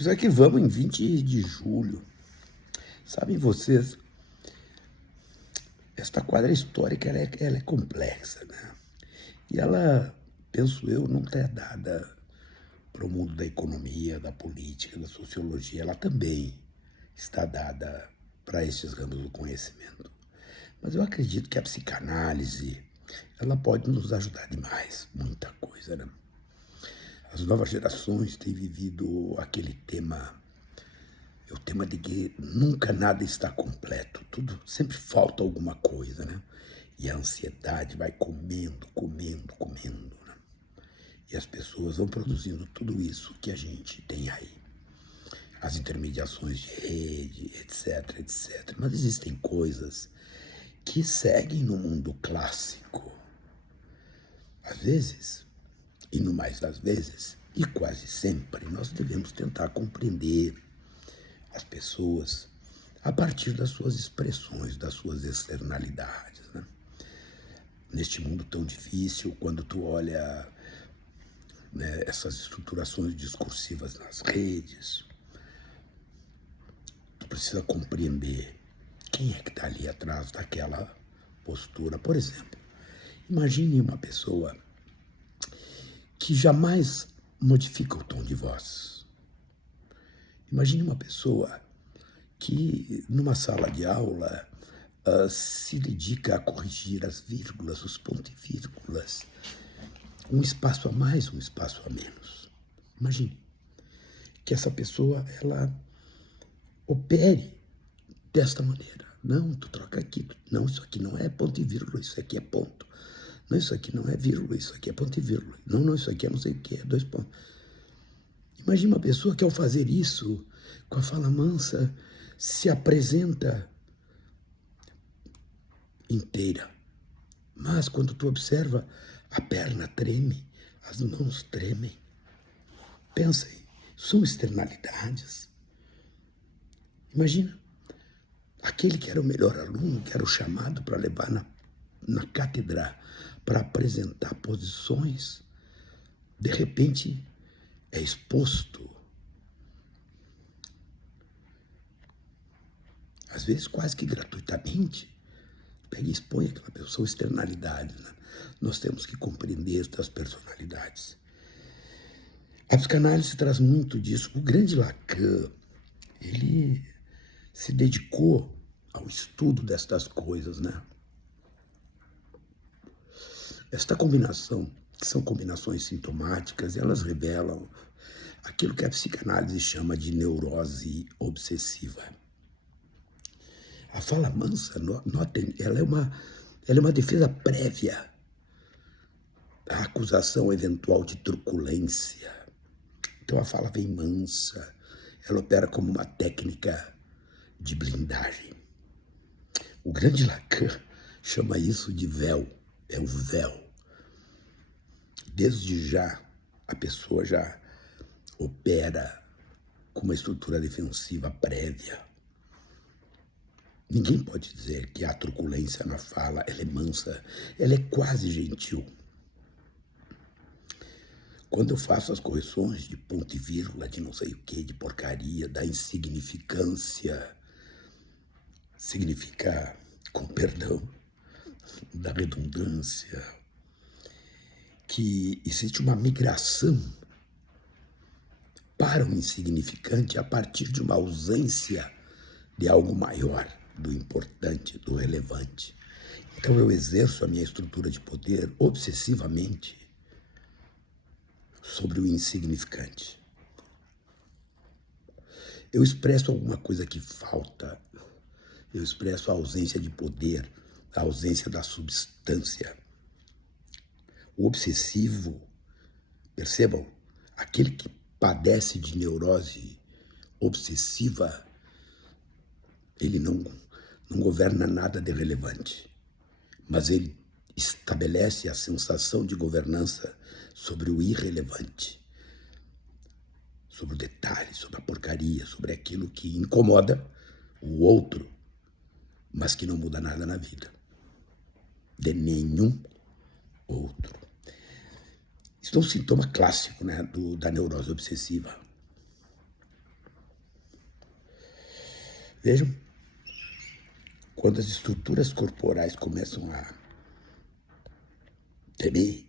Pois é que vamos em 20 de julho. Sabem vocês, esta quadra histórica ela é complexa, né? E ela, penso eu, não está dada para o mundo da economia, da política, da sociologia. Ela também está dada para esses ramos do conhecimento. Mas eu acredito que a psicanálise, ela pode nos ajudar demais, muita coisa, né? As novas gerações têm vivido aquele tema, o tema de que nunca nada está completo, tudo sempre falta alguma coisa, né? E a ansiedade vai comendo, comendo, comendo, né? E as pessoas vão produzindo tudo isso que a gente tem aí. As intermediações de rede, etc, etc. Mas existem coisas que seguem no mundo clássico. Às vezes, e no mais das vezes, e quase sempre, nós devemos tentar compreender as pessoas a partir das suas expressões, das suas externalidades, né? Neste mundo tão difícil, quando tu olha, né, essas estruturações discursivas nas redes, tu precisa compreender quem é que está ali atrás daquela postura. Por exemplo, imagine uma pessoa que jamais modifica o tom de voz. Imagine uma pessoa que, numa sala de aula, se dedica a corrigir as vírgulas, os pontos e vírgulas, um espaço a mais, um espaço a menos. Imagine que essa pessoa, ela opere desta maneira. Não, tu troca aqui. Não, isso aqui não é ponto e vírgula, isso aqui é ponto. Não, isso aqui não é vírgula, isso aqui é ponto e vírgula. Não, isso aqui é não sei o que, é 2 pontos. Imagina uma pessoa que ao fazer isso, com a fala mansa, se apresenta inteira. Mas quando tu observa, a perna treme, as mãos tremem. Pensa aí, são externalidades. Imagina, aquele que era o melhor aluno, que era o chamado para levar na cátedra, para apresentar posições, de repente é exposto, às vezes quase que gratuitamente, pega e expõe aquela pessoa, externalidades, né? Nós temos que compreender estas personalidades. A psicanálise traz muito disso. O grande Lacan, ele se dedicou ao estudo destas coisas, né? Esta combinação, que são combinações sintomáticas, elas revelam aquilo que a psicanálise chama de neurose obsessiva. A fala mansa, notem, ela é uma defesa prévia à acusação eventual de truculência. Então a fala vem mansa, ela opera como uma técnica de blindagem. O grande Lacan chama isso de véu, é o véu. Desde já, a pessoa já opera com uma estrutura defensiva prévia. Ninguém pode dizer que a truculência na fala, ela é mansa, ela é quase gentil. Quando eu faço as correções de ponto e vírgula, de não sei o que, de porcaria, da insignificância, significa, com perdão, da redundância, que existe uma migração para o insignificante a partir de uma ausência de algo maior, do importante, do relevante. Então eu exerço a minha estrutura de poder obsessivamente sobre o insignificante. Eu expresso alguma coisa que falta, eu expresso a ausência de poder, a ausência da substância. O obsessivo, percebam, aquele que padece de neurose obsessiva, ele não governa nada de relevante, mas ele estabelece a sensação de governança sobre o irrelevante, sobre o detalhe, sobre a porcaria, sobre aquilo que incomoda o outro, mas que não muda nada na vida de nenhum outro. Isso é um sintoma clássico, né, da neurose obsessiva. Vejam, quando as estruturas corporais começam a tremer,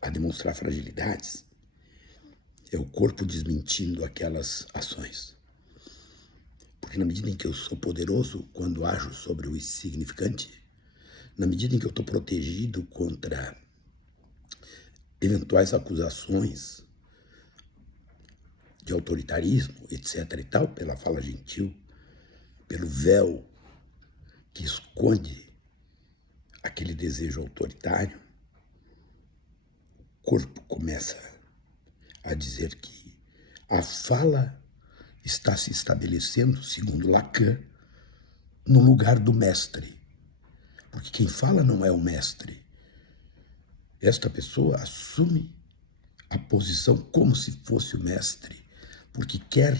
a demonstrar fragilidades, é o corpo desmentindo aquelas ações. Porque na medida em que eu sou poderoso quando ajo sobre o insignificante, na medida em que eu estou protegido contra eventuais acusações de autoritarismo, etc. e tal, pela fala gentil, pelo véu que esconde aquele desejo autoritário, o corpo começa a dizer que a fala está se estabelecendo, segundo Lacan, no lugar do mestre. Porque quem fala não é o mestre. Esta pessoa assume a posição como se fosse o mestre, porque quer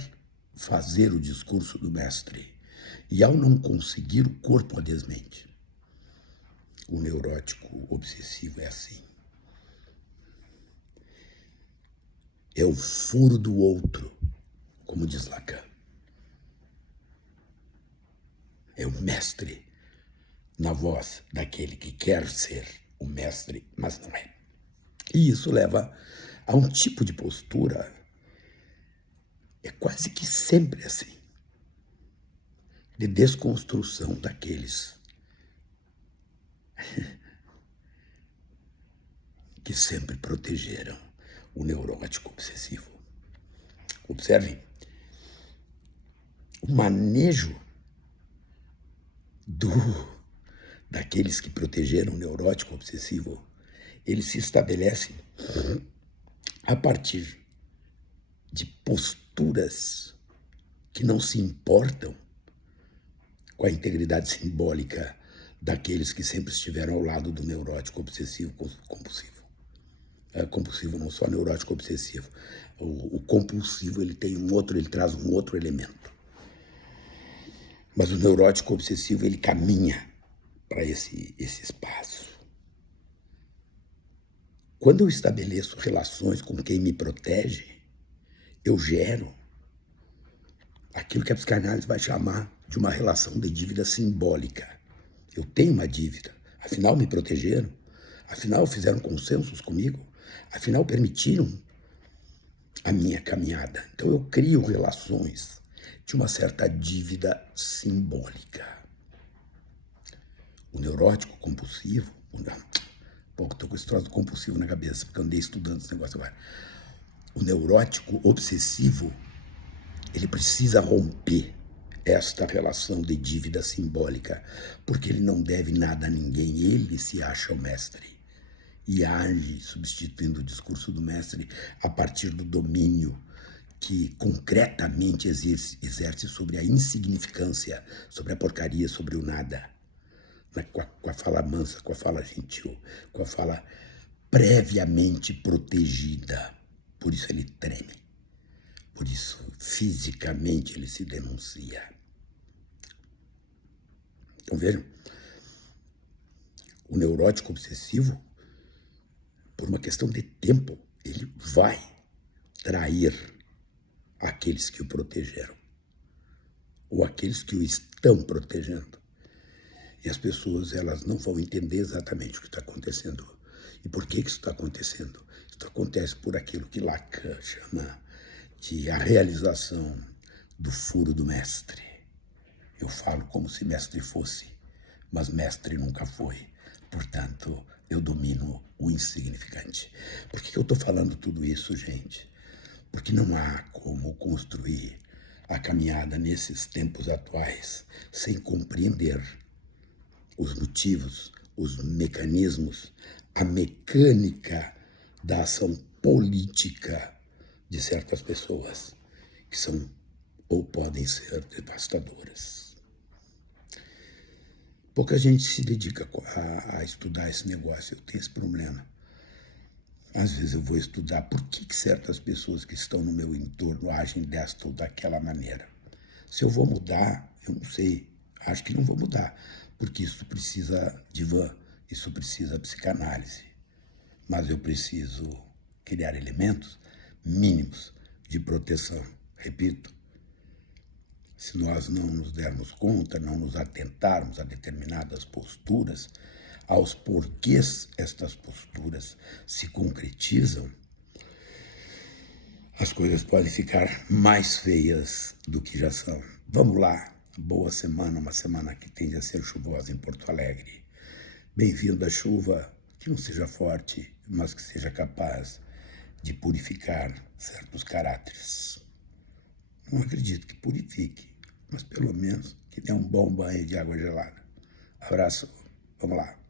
fazer o discurso do mestre. E ao não conseguir, o corpo a desmente. O neurótico obsessivo é assim. É o furo do outro, como diz Lacan. É o mestre na voz daquele que quer ser o mestre, mas não é. E isso leva a um tipo de postura, é quase que sempre assim, de desconstrução daqueles que sempre protegeram o neurótico obsessivo. Observem, o manejo daqueles que protegeram o neurótico obsessivo, ele se estabelece a partir de posturas que não se importam com a integridade simbólica daqueles que sempre estiveram ao lado do neurótico obsessivo compulsivo. Compulsivo não só neurótico obsessivo. O compulsivo ele traz um outro elemento. Mas o neurótico obsessivo ele caminha para esse espaço. Quando eu estabeleço relações com quem me protege, eu gero aquilo que a psicanálise vai chamar de uma relação de dívida simbólica. Eu tenho uma dívida, afinal me protegeram, afinal fizeram consensos comigo, afinal permitiram a minha caminhada. Então eu crio relações de uma certa dívida simbólica. O neurótico compulsivo, estou com esse troço compulsivo na cabeça, porque eu andei estudando esse negócio agora. O neurótico obsessivo, ele precisa romper esta relação de dívida simbólica, porque ele não deve nada a ninguém, ele se acha o mestre e age substituindo o discurso do mestre a partir do domínio que concretamente exerce sobre a insignificância, sobre a porcaria, sobre o nada, com a fala mansa, com a fala gentil, com a fala previamente protegida. Por isso ele treme. Por isso, fisicamente, ele se denuncia. Então, vejam, o neurótico obsessivo, por uma questão de tempo, ele vai trair aqueles que o protegeram, ou aqueles que o estão protegendo. E as pessoas, elas não vão entender exatamente o que está acontecendo. E por que isso está acontecendo? Isso acontece por aquilo que Lacan chama de a realização do furo do mestre. Eu falo como se mestre fosse, mas mestre nunca foi. Portanto, eu domino o insignificante. Por que eu estou falando tudo isso, gente? Porque não há como construir a caminhada nesses tempos atuais sem compreender os motivos, os mecanismos, a mecânica da ação política de certas pessoas que são ou podem ser devastadoras. Pouca gente se dedica a estudar esse negócio, eu tenho esse problema. Às vezes eu vou estudar por que certas pessoas que estão no meu entorno agem desta ou daquela maneira. Se eu vou mudar, eu não sei, acho que não vou mudar, porque isso precisa divã, isso precisa psicanálise. Mas eu preciso criar elementos mínimos de proteção. Repito, se nós não nos dermos conta, não nos atentarmos a determinadas posturas, aos porquês estas posturas se concretizam, as coisas podem ficar mais feias do que já são. Vamos lá, boa semana, uma semana que tende a ser chuvosa em Porto Alegre. Bem-vindo à chuva, que não seja forte, mas que seja capaz de purificar certos caráteres. Não acredito que purifique, mas pelo menos que dê um bom banho de água gelada. Abraço, vamos lá.